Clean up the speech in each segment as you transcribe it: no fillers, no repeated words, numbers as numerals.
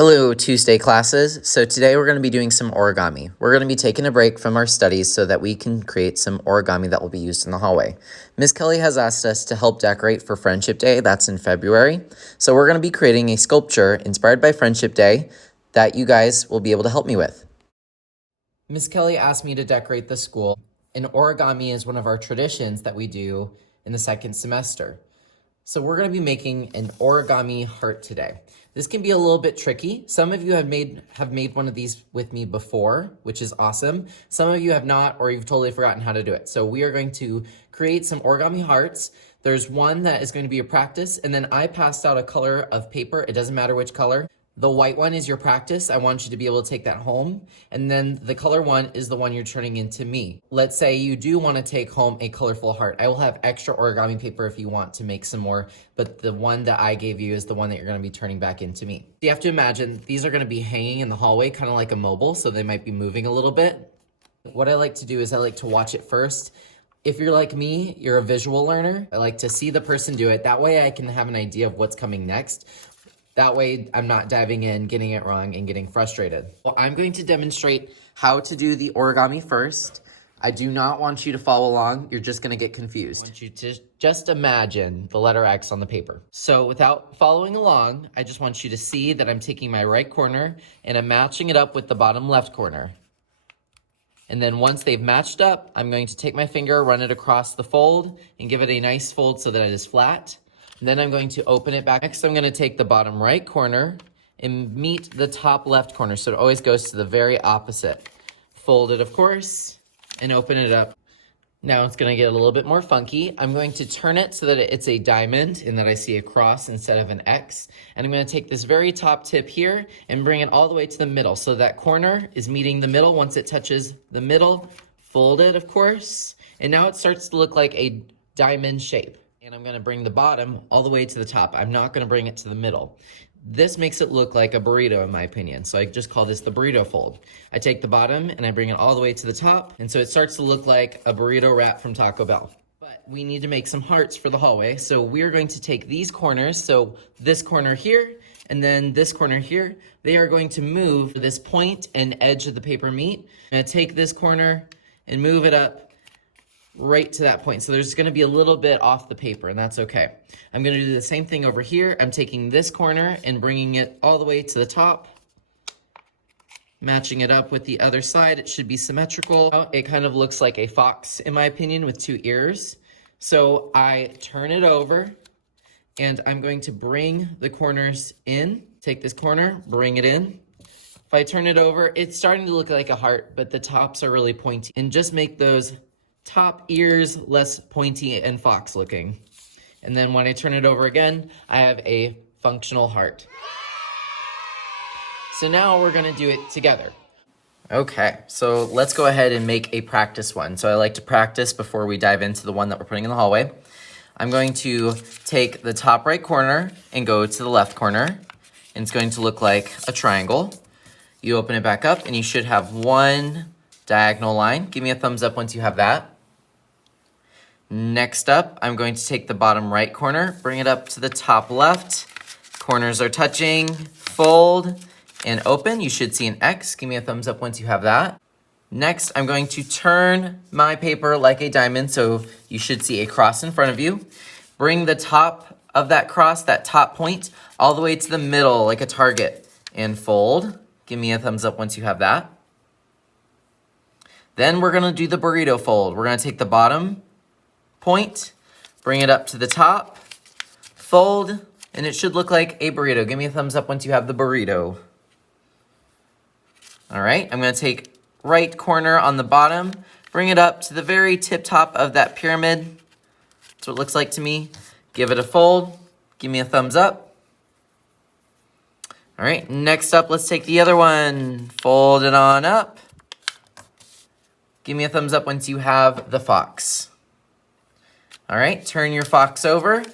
Hello, Tuesday classes. So today we're going to be doing some origami. We're going to be taking a break from our studies so that we can create some origami that will be used in the hallway. Ms. Kelly has asked us to help decorate for Friendship Day. That's in February. So we're going to be creating a sculpture inspired by Friendship Day that you guys will be able to help me with. Ms. Kelly asked me to decorate the school, and origami is one of our traditions that we do in the second semester. So we're going to be making an origami heart today. This can be a little bit tricky. Some of you have made one of these with me before, which is awesome. Some of you have not, or you've totally forgotten how to do it. So we are going to create some origami hearts. There's one that is going to be a practice, and then I passed out a color of paper. It doesn't matter which color. The white one is your practice. I want you to be able to take that home. And then the color one is the one you're turning into me. Let's say you do want to take home a colorful heart. I will have extra origami paper if you want to make some more, but the one that I gave you is the one that you're going to be turning back into me. You have to imagine these are going to be hanging in the hallway, kind of like a mobile, so they might be moving a little bit. What I like to do is I like to watch it first. If you're like me, you're a visual learner. I like to see the person do it. That way I can have an idea of what's coming next. That way, I'm not diving in, getting it wrong, and getting frustrated. Well, I'm going to demonstrate how to do the origami first. I do not want you to follow along. You're just going to get confused. I want you to just imagine the letter X on the paper. So without following along, I just want you to see that I'm taking my right corner and I'm matching it up with the bottom left corner. And then once they've matched up, I'm going to take my finger, run it across the fold, and give it a nice fold so that it is flat. And then I'm going to open it back. Next, I'm going to take the bottom right corner and meet the top left corner. So it always goes to the very opposite. Fold it, of course, and open it up. Now it's going to get a little bit more funky. I'm going to turn it so that it's a diamond and that I see a cross instead of an X. And I'm going to take this very top tip here and bring it all the way to the middle. So that corner is meeting the middle. Once it touches the middle, fold it, of course. And now it starts to look like a diamond shape. And I'm going to bring the bottom all the way to the top. I'm not going to bring it to the middle. This makes it look like a burrito, in my opinion. So I just call this the burrito fold. I take the bottom and I bring it all the way to the top. And so it starts to look like a burrito wrap from Taco Bell. But we need to make some hearts for the hallway. So we're going to take these corners. So this corner here and then this corner here. They are going to move this point and edge of the paper meet. I'm going to take this corner and move it up right to that point. So there's going to be a little bit off the paper, and that's okay. I'm going to do the same thing over here. I'm taking this corner and bringing it all the way to the top, matching it up with the other side. It should be symmetrical. It kind of looks like a fox, in my opinion, with two ears. So I turn it over, and I'm going to bring the corners in. Take this corner, bring it in. If I turn it over, it's starting to look like a heart, but the tops are really pointy. And just make those top ears less pointy and fox looking. And then when I turn it over again, I have a functional heart. So now we're gonna do it together. Okay, so let's go ahead and make a practice one. So I like to practice before we dive into the one that we're putting in the hallway. I'm going to take the top right corner and go to the left corner. And it's going to look like a triangle. You open it back up and you should have one diagonal line. Give me a thumbs up once you have that. Next up, I'm going to take the bottom right corner, bring it up to the top left. Corners are touching, fold, and open. You should see an X. Give me a thumbs up once you have that. Next, I'm going to turn my paper like a diamond, so you should see a cross in front of you. Bring the top of that cross, that top point, all the way to the middle like a target, and fold. Give me a thumbs up once you have that. Then we're gonna do the burrito fold. We're gonna take the bottom point, bring it up to the top, fold, and it should look like a burrito. Give me a thumbs up once you have the burrito. All right, I'm gonna take right corner on the bottom, bring it up to the very tip top of that pyramid. That's what it looks like to me. Give it a fold, give me a thumbs up. All right, next up, let's take the other one. Fold it on up. Give me a thumbs up once you have the fox. All right, turn your fox over.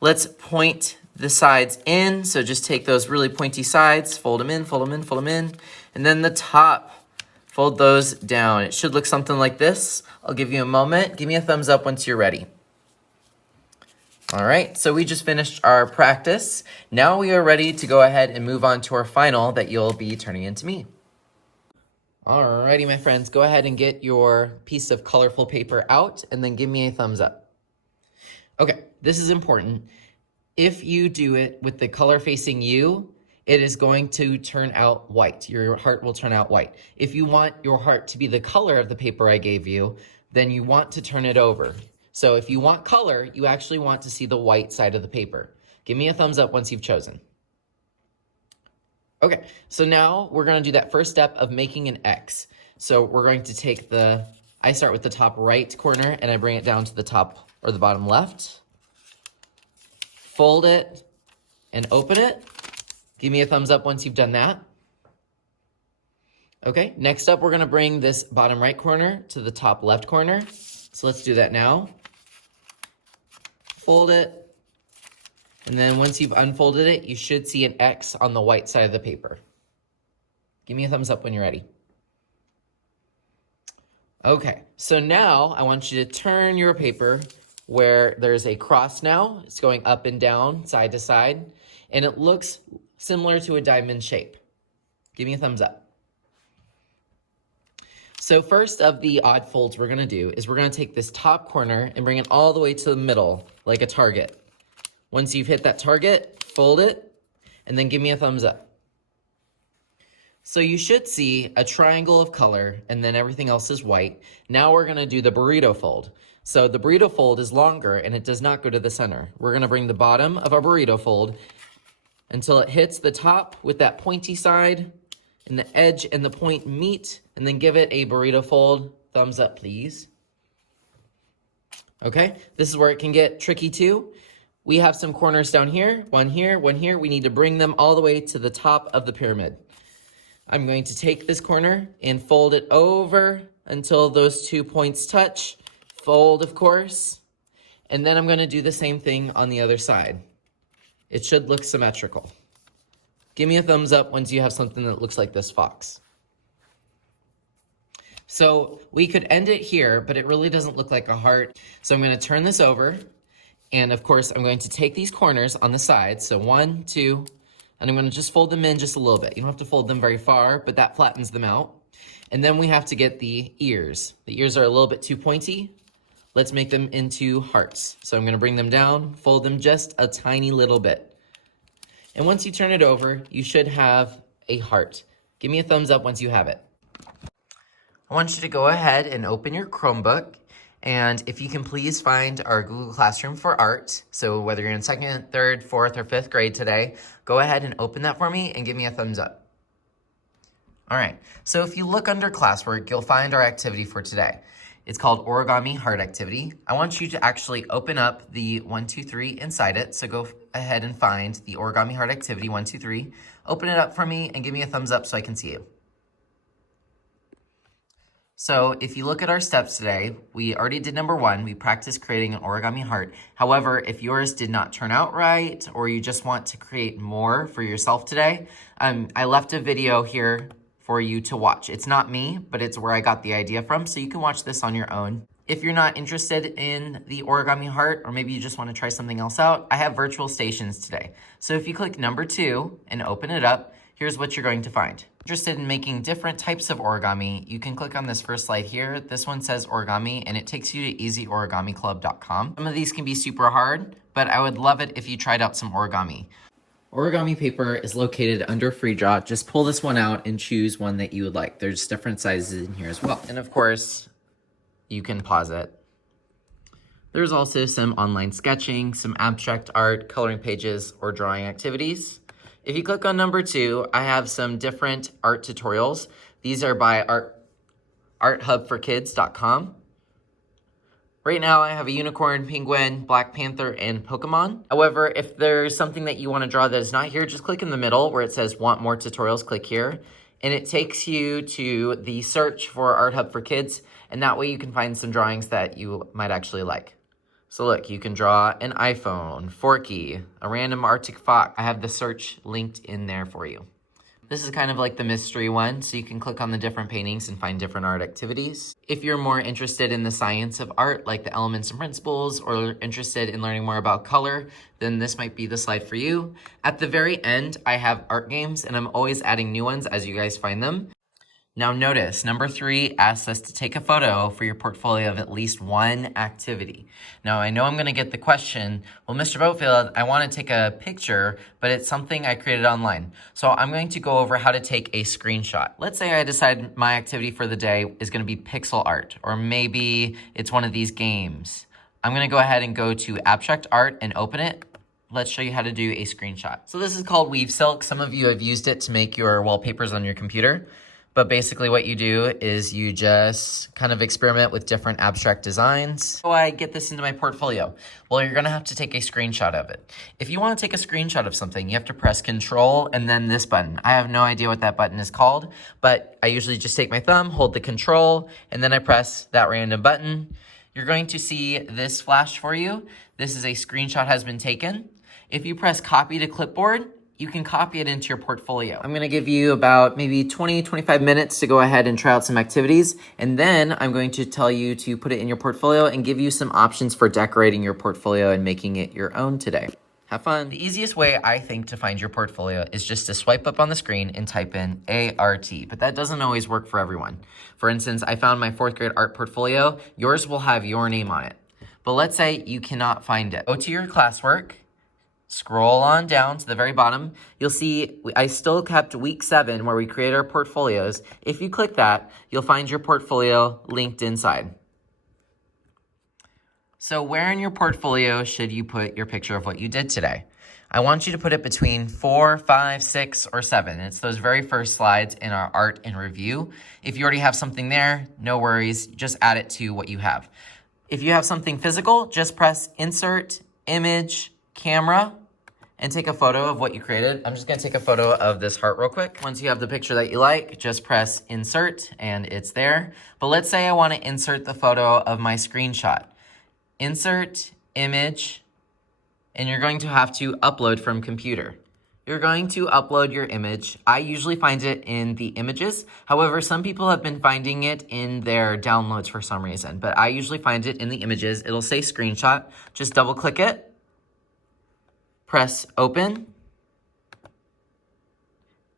Let's point the sides in. So just take those really pointy sides, fold them in, fold them in, fold them in. And then the top, fold those down. It should look something like this. I'll give you a moment. Give me a thumbs up once you're ready. All right, so we just finished our practice. Now we are ready to go ahead and move on to our final that you'll be turning into me. Alrighty, my friends, go ahead and get your piece of colorful paper out and then give me a thumbs up. Okay, this is important. If you do it with the color facing you, it is going to turn out white. Your heart will turn out white. If you want your heart to be the color of the paper I gave you, then you want to turn it over. So if you want color, you actually want to see the white side of the paper. Give me a thumbs up once you've chosen. Okay, so now we're gonna do that first step of making an X. So we're going to take I start with the top right corner and I bring it down to the top or the bottom left. Fold it and open it. Give me a thumbs up once you've done that. Okay, next up we're gonna bring this bottom right corner to the top left corner. So let's do that now. Fold it. And then once you've unfolded it, you should see an X on the white side of the paper. Give me a thumbs up when you're ready. Okay, so now I want you to turn your paper where there's a cross now. It's going up and down, side to side, and it looks similar to a diamond shape. Give me a thumbs up. So first of the odd folds we're gonna do is we're gonna take this top corner and bring it all the way to the middle, like a target. Once you've hit that target, fold it, and then give me a thumbs up. So you should see a triangle of color, and then everything else is white. Now we're gonna do the burrito fold. So the burrito fold is longer, and it does not go to the center. We're gonna bring the bottom of our burrito fold until it hits the top with that pointy side, and the edge and the point meet, and then give it a burrito fold. Thumbs up, please. Okay, this is where it can get tricky too. We have some corners down here, one here, one here. We need to bring them all the way to the top of the pyramid. I'm going to take this corner and fold it over until those 2 points touch. Fold, of course. And then I'm going to do the same thing on the other side. It should look symmetrical. Give me a thumbs up once you have something that looks like this fox. So we could end it here, but it really doesn't look like a heart. So I'm going to turn this over. And of course, I'm going to take these corners on the sides. So 1, 2, and I'm going to just fold them in just a little bit. You don't have to fold them very far, but that flattens them out. And then we have to get the ears. The ears are a little bit too pointy. Let's make them into hearts. So I'm going to bring them down, fold them just a tiny little bit. And once you turn it over, you should have a heart. Give me a thumbs up once you have it. I want you to go ahead and open your Chromebook. And if you can please find our Google Classroom for Art, so whether you're in 2nd, 3rd, 4th, or 5th grade today, go ahead and open that for me and give me a thumbs up. All right, so if you look under classwork, you'll find our activity for today. It's called Origami Heart Activity. I want you to actually open up the 1, 2, 3 inside it. So go ahead and find the Origami Heart Activity 1, 2, 3. Open it up for me and give me a thumbs up so I can see you. So if you look at our steps today, we already did number 1. We practiced creating an origami heart. However, if yours did not turn out right, or you just want to create more for yourself today, I left a video here for you to watch. It's not me, but it's where I got the idea from, so you can watch this on your own. If you're not interested in the origami heart, or maybe you just want to try something else out, I have virtual stations today. So if you click number 2 and open it up, here's what you're going to find. Interested in making different types of origami, you can click on this first slide here. This one says origami, and it takes you to easyorigami.club.com. Some of these can be super hard, but I would love it if you tried out some origami. Origami paper is located under free draw. Just pull this one out and choose one that you would like. There's different sizes in here as well. And of course, you can pause it. There's also some online sketching, some abstract art, coloring pages, or drawing activities. If you click on number 2, I have some different art tutorials. These are by arthubforkids.com. Right now, I have a unicorn, penguin, Black Panther, and Pokemon. However, if there's something that you want to draw that is not here, just click in the middle where it says want more tutorials, click here. And it takes you to the search for Art Hub for Kids, and that way you can find some drawings that you might actually like. So look, you can draw an iPhone, Forky, a random Arctic fox. I have the search linked in there for you. This is kind of like the mystery one, so you can click on the different paintings and find different art activities. If you're more interested in the science of art, like the elements and principles, or interested in learning more about color, then this might be the slide for you. At the very end, I have art games, and I'm always adding new ones as you guys find them. Now notice, number 3 asks us to take a photo for your portfolio of at least one activity. Now I know I'm gonna get the question, well, Mr. Boatfield, I wanna take a picture, but it's something I created online. So I'm going to go over how to take a screenshot. Let's say I decide my activity for the day is gonna be pixel art, or maybe it's one of these games. I'm gonna go ahead and go to Abstract Art and open it. Let's show you how to do a screenshot. So this is called Weave Silk. Some of you have used it to make your wallpapers on your computer. But basically what you do is you just kind of experiment with different abstract designs. How do I get this into my portfolio? Well, you're gonna have to take a screenshot of it. If you wanna take a screenshot of something, you have to press Control and then this button. I have no idea what that button is called, but I usually just take my thumb, hold the Control, and then I press that random button. You're going to see this flash for you. This is a screenshot has been taken. If you press Copy to Clipboard, you can copy it into your portfolio. I'm gonna give you about maybe 20-25 minutes to go ahead and try out some activities, and then I'm going to tell you to put it in your portfolio and give you some options for decorating your portfolio and making it your own today. Have fun. The easiest way I think to find your portfolio is just to swipe up on the screen and type in ART, but that doesn't always work for everyone. For instance, I found my 4th grade art portfolio. Yours will have your name on it. But let's say you cannot find it. Go to your classwork, scroll on down to the very bottom. You'll see I still kept week 7 where we create our portfolios. If you click that, you'll find your portfolio linked inside. So where in your portfolio should you put your picture of what you did today? I want you to put it between 4, 5, 6, or 7. It's those very first slides in our art and review. If you already have something there, no worries, just add it to what you have. If you have something physical, just press Insert, Image, Camera, and take a photo of what you created. I'm just gonna take a photo of this heart real quick. Once you have the picture that you like, just press Insert and it's there. But let's say I wanna insert the photo of my screenshot. Insert, Image, and you're going to have to upload from computer. You're going to upload your image. I usually find it in the images. However, some people have been finding it in their downloads for some reason, but I usually find it in the images. It'll say screenshot. Just double click it. Press open,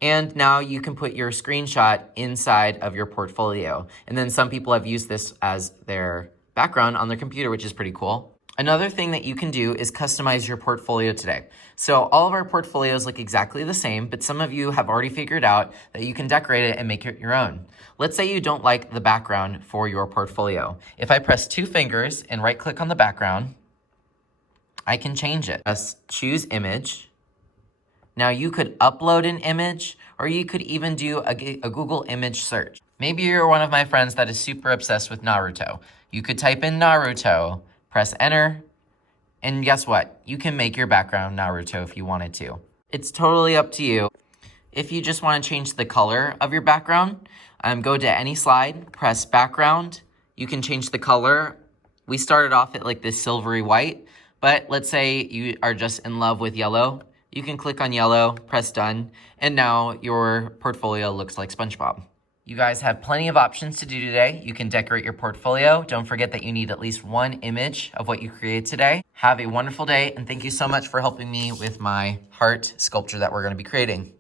and now you can put your screenshot inside of your portfolio. And then some people have used this as their background on their computer, which is pretty cool. Another thing that you can do is customize your portfolio today. So all of our portfolios look exactly the same, but some of you have already figured out that you can decorate it and make it your own. Let's say you don't like the background for your portfolio. If I press 2 fingers and right click on the background, I can change it. Press choose image. Now you could upload an image, or you could even do a Google image search. Maybe you're one of my friends that is super obsessed with Naruto. You could type in Naruto, press enter, and guess what? You can make your background Naruto if you wanted to. It's totally up to you. If you just want to change the color of your background, go to any slide, press background. You can change the color. We started off at like this silvery white. But let's say you are just in love with yellow. You can click on yellow, press done, and now your portfolio looks like SpongeBob. You guys have plenty of options to do today. You can decorate your portfolio. Don't forget that you need at least one image of what you create today. Have a wonderful day, and thank you so much for helping me with my heart sculpture that we're gonna be creating.